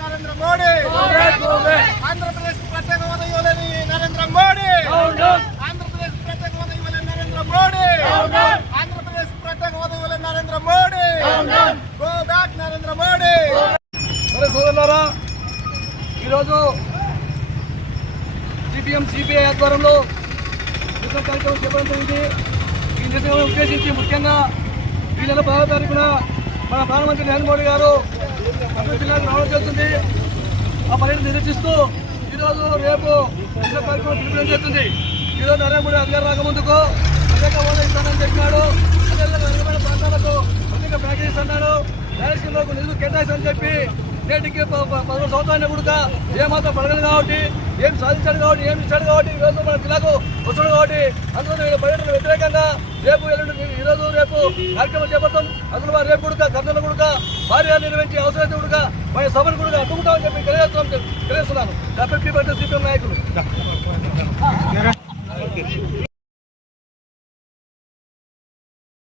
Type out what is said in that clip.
నరేంద్ర మోడీ ఆంధ్రప్రదేశ్ ప్రత్యేక హోదా ఇవ్వలేని నరేంద్ర మోడీ ఆంధ్రప్రదేశ్ ప్రత్యేక హోదా ఇవ్వలేని నరేంద్ర మోడీ ఆంధ్రప్రదేశ్ ప్రత్యేక హోదా ఇవ్వలేని నరేంద్ర మోడీ గో బ్యాక్ నరేంద్ర మోడీ. సోదరులారా, ఈరోజు సిపిఎం సిపిఐ ఆధ్వర్యంలో నిరసన కార్యక్రమం చేపట్టడం జరిగింది. ఈ నిరసన ఉద్దేశించి ముఖ్యంగా ఈ నెల 10వ తారీఖున మన ప్రధానమంత్రి నరేంద్ర మోడీ గారు అభివృద్ధి జిల్లాకు రావడం జరుగుతుంది. ఆ పర్యటన నిరసిస్తూ ఈరోజు రేపు నిరసన కార్యక్రమం పిలుపుడం జరుగుతుంది. ఈరోజు నరేంద్ర మోడీ అధికారం రాకముందుకు ప్రత్యేక హోదా ఇస్తానని చెప్పినాడు. అదేవిధంగా వెనుకబడిన ప్రాంతాలకు ప్రత్యేక ప్యాకేజీస్ అన్నాడు. రాయలసీమలకు నిధులు కేటాయిస్తానని చెప్పి నేటికి 10 సంవత్సరాలు కూడా ఏమాత్రం పడగలు కాబట్టి ఏం సాధించాడు కాబట్టి ఏం ఇచ్చాడు కాబట్టి ఈరోజు మన జిల్లాకు వస్తున్నాడు కాబట్టి అందులో పర్యటన వ్యతిరేకంగా రేపు ఈరోజు రేపు కార్యక్రమం చేపడతాం. అందులో రేపు కూడా కర్నూలు కూడా భారీగా నిర్వహించి అవసరమైతే కూడా మన సభను కూడా అడ్డుకుంటామని చెప్పి తెలియజేస్తున్నాను. డెప్యూటీ సిపిఎం నాయకులు.